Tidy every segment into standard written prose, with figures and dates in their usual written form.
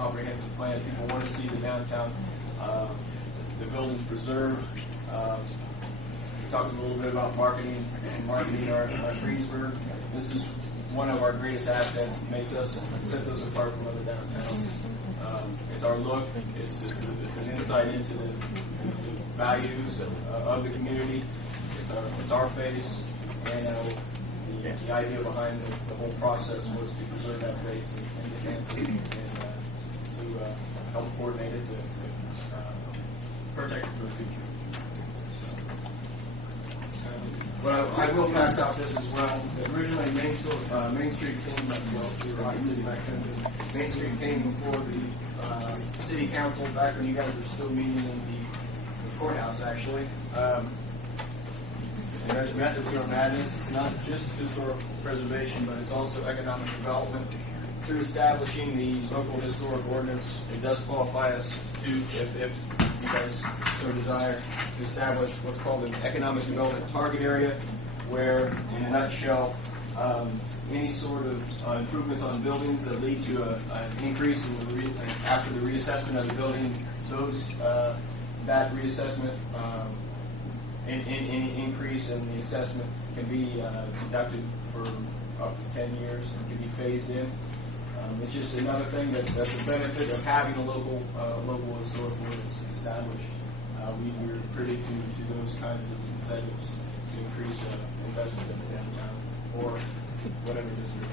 comprehensive plan. People want to see the downtown, the buildings preserved. Talking a little bit about marketing our Greensburg. This is one of our greatest assets. Sets us apart from other downtowns. It's our look. It's an insight into the values of the community. It's our face, and the idea behind the whole process was to preserve that face and enhance it, and to help coordinate it to protect it for the future. Well, I will pass out this as well. Originally, Main Street came, we were on the city back then. Main Street came before the city council back when you guys were still meeting in the courthouse, actually. And there's methods of madness. It's not just historical preservation, but it's also economic development. Through establishing the local historic ordinance, it does qualify us to, if you guys so desire, to establish what's called an economic development target area, where, in a nutshell, any sort of improvements on buildings that lead to an increase in after the reassessment of the building, that reassessment, any increase in the assessment can be deducted for up to 10 years and can be phased in. It's just another thing that's a benefit of having a local historic ordinance established. We're privy to those kinds of incentives to increase investment in the downtown or whatever district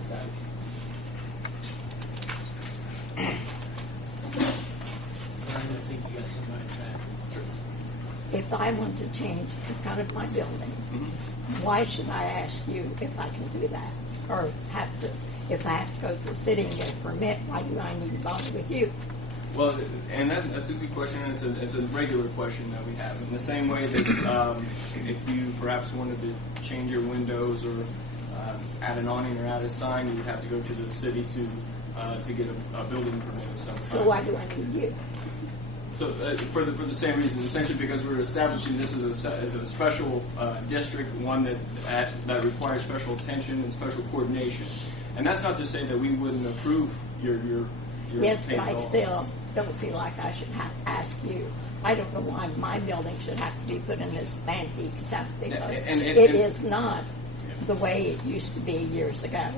established. I think you got somebody back. Sure. If I want to change the front of my building, why should I ask you if I can do that? Or if I have to go to the city and get a permit, why do I need to bother with you? Well, and that's a good question, and it's a regular question that we have. In the same way that if you perhaps wanted to change your windows or add an awning or add a sign, you would have to go to the city to get a building permit of some kind. So why do I need you? So for the same reason, essentially because we're establishing this as a special district, one that requires special attention and special coordination. And that's not to say that we wouldn't approve your yes, but I still don't feel like I should have to ask you. I don't know why my building should have to be put in this antique stuff, because it is not the way it used to be years ago.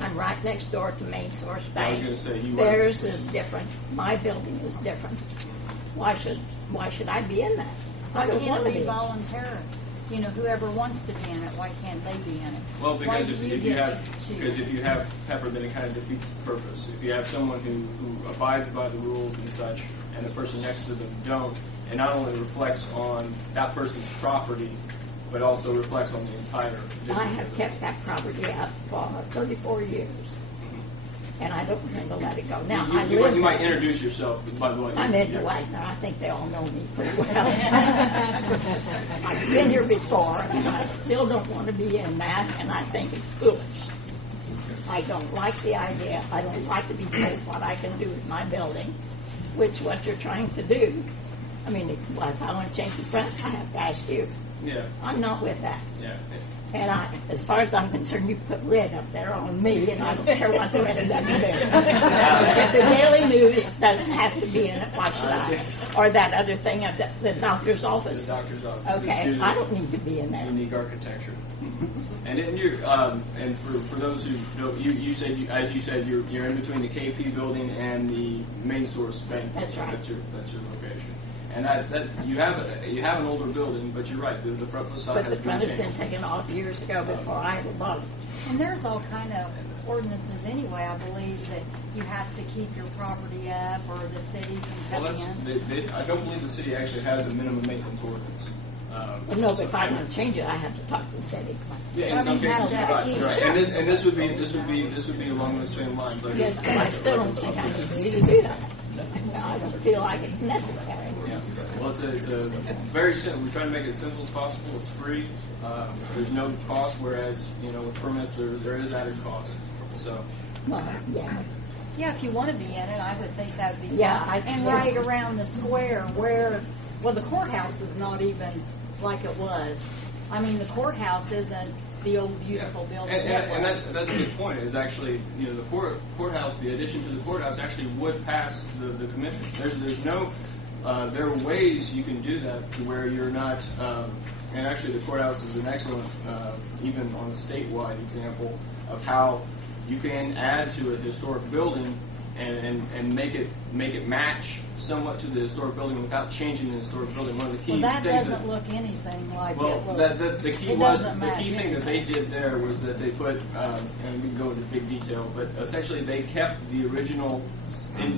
I'm right next door to Main Source Bank. I was going to say, theirs is different. My building is different. Why should I be in that? I don't want to be voluntary. You know, whoever wants to be in it, why can't they be in it? Well, because if you have pepper, then it kind of defeats the purpose. If you have someone who abides by the rules and such, and the person next to them don't, it not only reflects on that person's property, but also reflects on the entire district. I have kept that property up for 34 years. And I don't intend to let it go. Now, you might introduce yourself, by the way. I'm Edna Wagner. I think they all know me pretty well. I've been here before, and I still don't want to be in that, and I think it's foolish. I don't like the idea. I don't like to be told what I can do with my building, which what you're trying to do. I mean, if I want to change the front, I have to ask you. Yeah. I'm not with that. Yeah. And as far as I'm concerned, you put red up there on me, and I don't care what the rest of them do. If the Daily News doesn't have to be in it, why should I? Or that other thing, the doctor's office. The doctor's office. Okay, I don't need to be in there. Unique architecture. And and for those who know, you said as you said you're in between the KP building and the Main Source Bank. That's right. That's your location. And that you have an older building, but you're right. The front facade but has the front been has been changed. taken off years ago before I ever bought it. And there's all kind of ordinances anyway, I believe, that you have to keep your property up, or the city can Well, come in. I don't believe the city actually has a minimum maintenance ordinance. Well, no, but if I want to change it, I have to talk to the city. Yeah, in some cases, how right. that- Right. And this would be along those same lines. Like Yes, but I still don't think I need to do that. I don't feel like it's necessary. Yeah. Well, it's a very simple. We try to make it as simple as possible. It's free. There's no cost, whereas with permits there is added cost. So. Well, yeah. Yeah, if you want to be in it, I would think that would be Yeah, fun. And yeah. right around the square where, well, the courthouse is not even like it was. I mean, the courthouse isn't the old beautiful building. And that's a good point. Is actually, you know, the courthouse, the addition to the courthouse actually would pass the commission. There's no there are ways you can do that to where you're not. And actually, the courthouse is an excellent, even on a statewide example of how you can add to a historic building and make it match somewhat to the historic building without changing the historic building. One of the key Well, that things doesn't look anything like it looks. the key It was doesn't the key match thing that they did there was that they put, and we can go into big detail, but essentially they kept the original.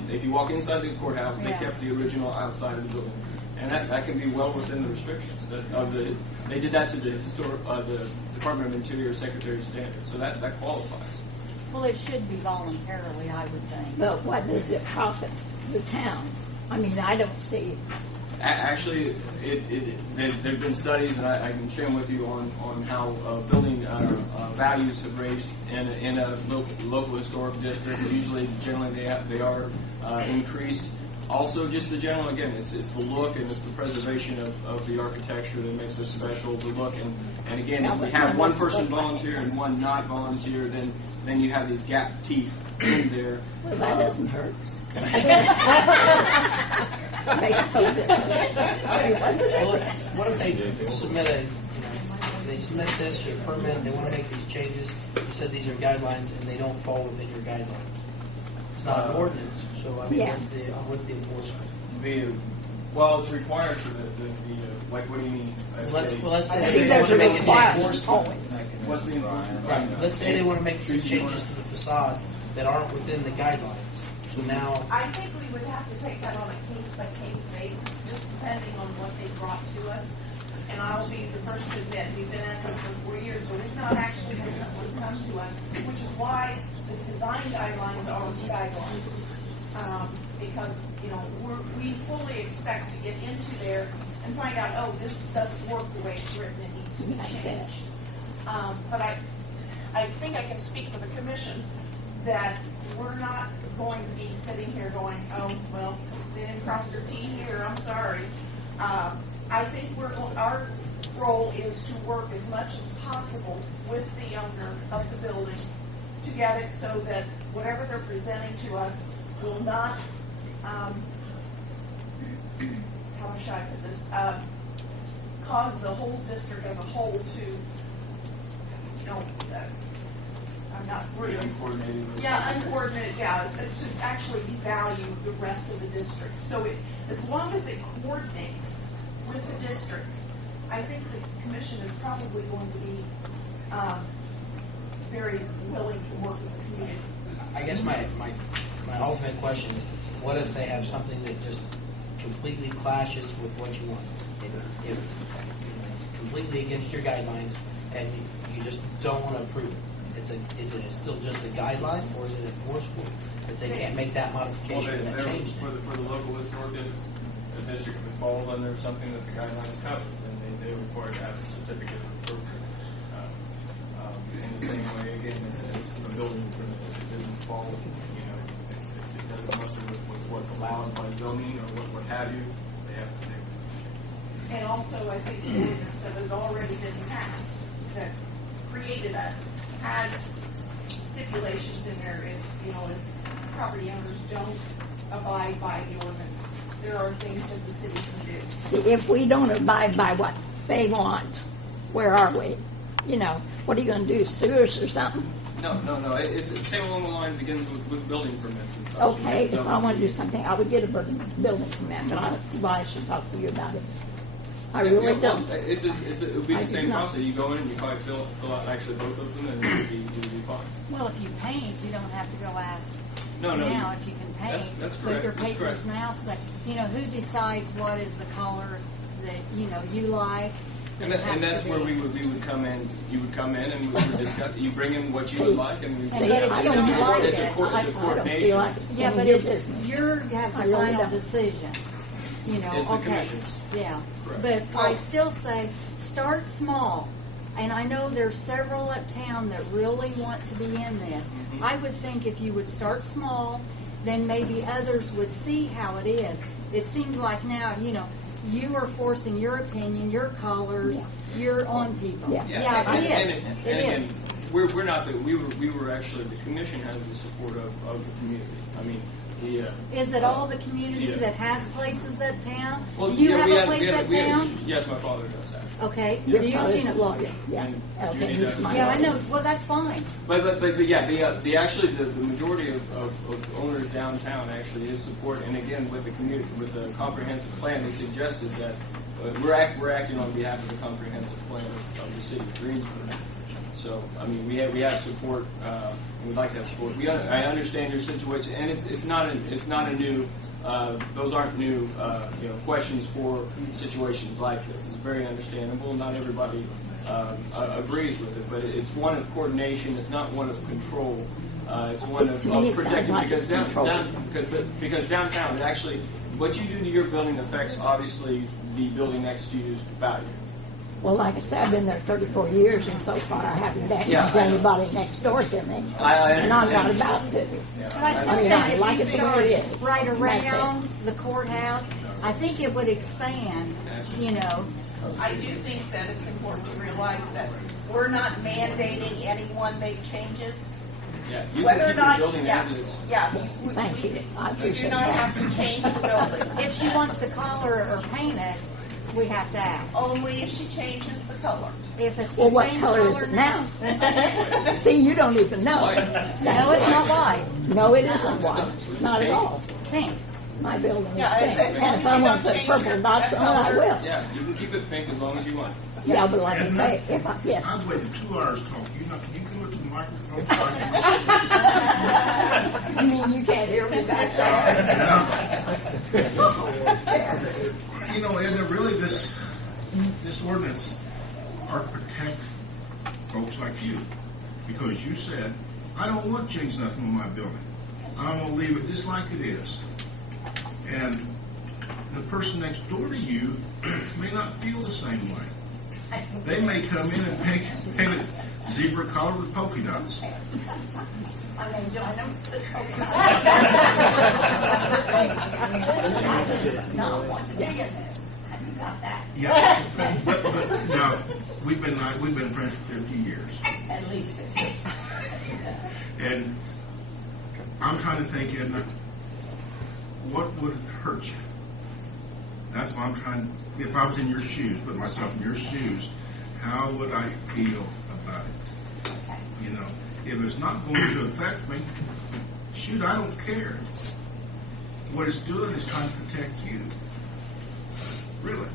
If you walk inside the courthouse, they Yeah. kept the original outside of the building, and that can be well within the restrictions of the. They did that to the the Department of Interior Secretary standard, so that qualifies. Well, it should be voluntarily, I would think. But what does it profit the town? I mean, I don't see. Actually, there have been studies, and I can share them with you on how building values have raised in a local historic district. Usually, generally, they are increased. Also, just the general, again, it's the look and it's the preservation of the architecture that makes this special. The look, and again, if we have one person volunteer and one not volunteer, then you have these gap teeth in there. Well, that doesn't hurt. Makes no difference. Well, what if they submit they submit this or permit, they want to make these changes, you said these are guidelines and they don't fall within your guidelines. It's not an ordinance, so I mean, Yeah. what's the enforcement? Well, it's required for the like. What do you mean? Let's say See, they there's want to a make requirement always. What's the enforcement? Right. Let's say they want to make some changes to the facade that aren't within the guidelines. So now, I think we would have to take that on a case-by-case basis, just depending on what they brought to us. And I'll be the first to admit, we've been at this for 4 years, but we've not actually had someone come to us, which is why the design guidelines are guidelines. Because, you know, we fully expect to get into there and find out, oh, this doesn't work the way it's written, it needs to be changed. But I think I can speak for the commission that we're not going to be sitting here going, oh, well, they didn't cross their T here, I'm sorry. I think our role is to work as much as possible with the owner of the building to get it so that whatever they're presenting to us will not, how should I put this, cause the whole district as a whole to, you know, I'm not really. Uncoordinated. Yeah, uncoordinated, yeah, to actually devalue the rest of the district. So as long as it coordinates with the district, I think the commission is probably going to be very willing to work with the community. I guess my ultimate question is, what if they have something that just completely clashes with what you want? If it's completely against your guidelines and you just don't want to approve it. Is it still just a guideline, or is it enforceable that they can't make that modification or that change? For the local historic district, if it falls under something that the guidelines cover, then they require to have a certificate of appropriate. In the same way, again, as a building permit, if it doesn't fall, you know, if it doesn't muster with what's allowed by zoning or what have you, they have to take it. And also, I think the ordinance that has already been passed, that created us, has stipulations in there if, you know, if property owners don't abide by the ordinance, there are things that the city can do. See, if we don't abide by what they want, where are we? You know, what are you going to do, sue us or something? No. It's same along the lines again with building permits and stuff. Okay, So- if I want to do something, I would get a building permit, but I don't see why I should talk to you about it. I Yeah, really well, don't. it would be I the do same not. process. You go in and you probably fill out actually both of them, and it would be fine. Well, if you paint, you don't have to go ask No, now if you can paint. That's But correct. your That's papers correct. now say, you know, who decides what is the color that, you know, you like? And, It has that's to where be. we would come in. You would come in and we would discuss. You bring in what you would like, and we would. See, I don't like it's a it. coordination. I don't feel like it's Yeah, any but of your it's, business. you have I the really final don't. decision, you know, It's the okay. commission's. Yeah, Correct. but I still say, start small. And I know there's several uptown that really want to be in this. Mm-hmm. I would think if you would start small, then maybe others would see how it is. It seems like now, you know, you are forcing your opinion, your colors, your on people. Yeah. Yeah, and it is. It again, is. we're not the, we were actually, the commission has the support of the community. I mean, Is it all the community yeah. that has places uptown? well, Do you yeah, have we a had- place we had- we had- uptown? Yes, my father does actually. Okay. Your Do you, father's Gina? a lawyer, yeah. And Okay, Judy he's does. my Yeah, I lawyer. know. Well, that's fine. But yeah, the actually the majority of owners downtown actually is support, and again with the community, with the comprehensive plan, they suggested that we're acting on behalf of the comprehensive plan of the city of Greensburg. So I mean we have support. We'd like to have support. I understand your situation, and it's not a new. Those aren't new questions for situations like this. It's very understandable. Not everybody agrees with it, but it's one of coordination. It's not one of control. It's one of To me, it sounds protecting like because it's control. because downtown, it actually, what you do to your building affects obviously the building next to you's value. Well, like I said, I've been there 34 years, and so far I haven't damaged Yeah, I know. anybody next door to me. I And I'm not understand. about to. But I still I mean, think I if like you it the way it start is. right That's around the courthouse, I think it would expand, I do think that it's important to realize that we're not mandating anyone make changes. Yeah, you Whether can or keep not, your building yeah, as it is. yeah. Thank you. I You do appreciate not that. have to change the building. If she wants to color or paint it, we have to ask. Only if she changes the color. If it's Well, the what same color is it now? See, you don't even know. White. No, it's not white. No, it isn't white. Not at all. Pink. My building is Yeah, pink. as long And as if I you want to don't put change purple your- dots that on it, I color. will. Yeah, you can keep it pink as long as you want. Yeah, but like I say, if I, yes. I've waited 2 hours talking. Can you come up to the microphone so I can listen? You mean you can't hear me back there? Now, you know, Edna, really this ordinance are to protect folks like you. Because you said, I don't want to change nothing on my building. I'm going to leave it just like it is. And the person next door to you may not feel the same way. They may come in and paint it zebra color with polka dots. I may join them. I just do not want to be in this. Have you got that? Yeah, but now we've been friends for 50 years, At least 50. and I'm trying to think, Edna, what would hurt you? That's what I'm trying. If I was in your shoes, put myself in your shoes, how would I feel about it? You know, if it's not going to affect me, shoot, I don't care. What it's doing is trying to protect you. Really.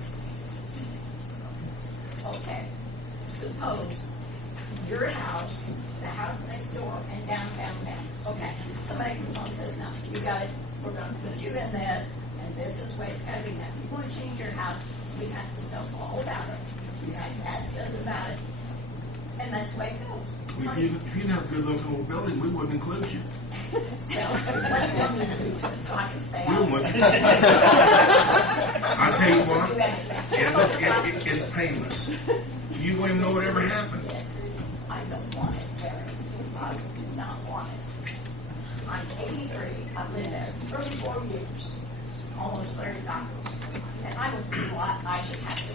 Okay. Suppose your house, the house next door, and downtown. Okay. Somebody comes along and says, no, you got it. We're going to put you in this, and this is the way it's got to be now. If you want to change your house, we have to know all about it. You have to ask us about it. And that's the way it goes. If you didn't have a good looking old building, we wouldn't include you. Well, what do you want me to do to it so I can stay We out? don't want you. I tell you Do what, anything. it's painless. You won't even know whatever happened. Yes, it is. I don't want it, Terry. I do not want it. I'm 83. I've lived there 34 years, almost 35. And I don't see why I should have to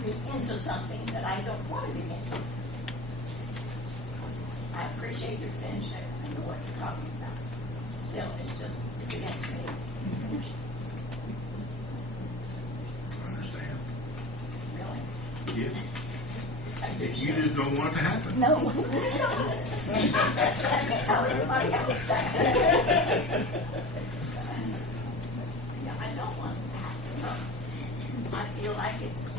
be into something that I don't want to be into. I appreciate your finish there. I know what you're talking about. Still, it's against me. I understand. Really. Yeah. If you just don't want it to happen. No. Tell everybody else that. Yeah, I don't want it to happen. I feel like it's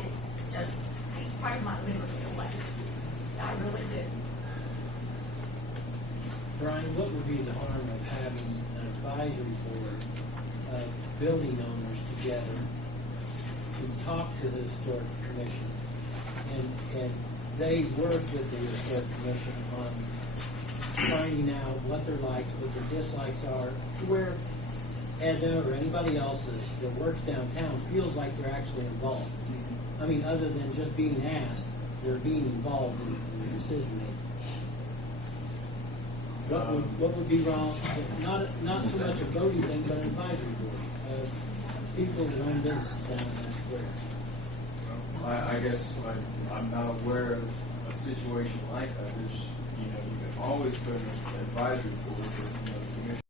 part of my liberty away. I really do. Brian, what would be the harm of having an advisory board of building owners together to talk to the historic commission? And they work with the historic commission on finding out what their likes, what their dislikes are, where Edna or anybody else that works downtown feels like they're actually involved. I mean, other than just being asked, they're being involved in the decision making. What would be wrong? Not so much a voting thing, but an advisory board. people that own businesses down in that square. I guess I'm not aware of a situation like that. There's, you can always put an advisory board, but,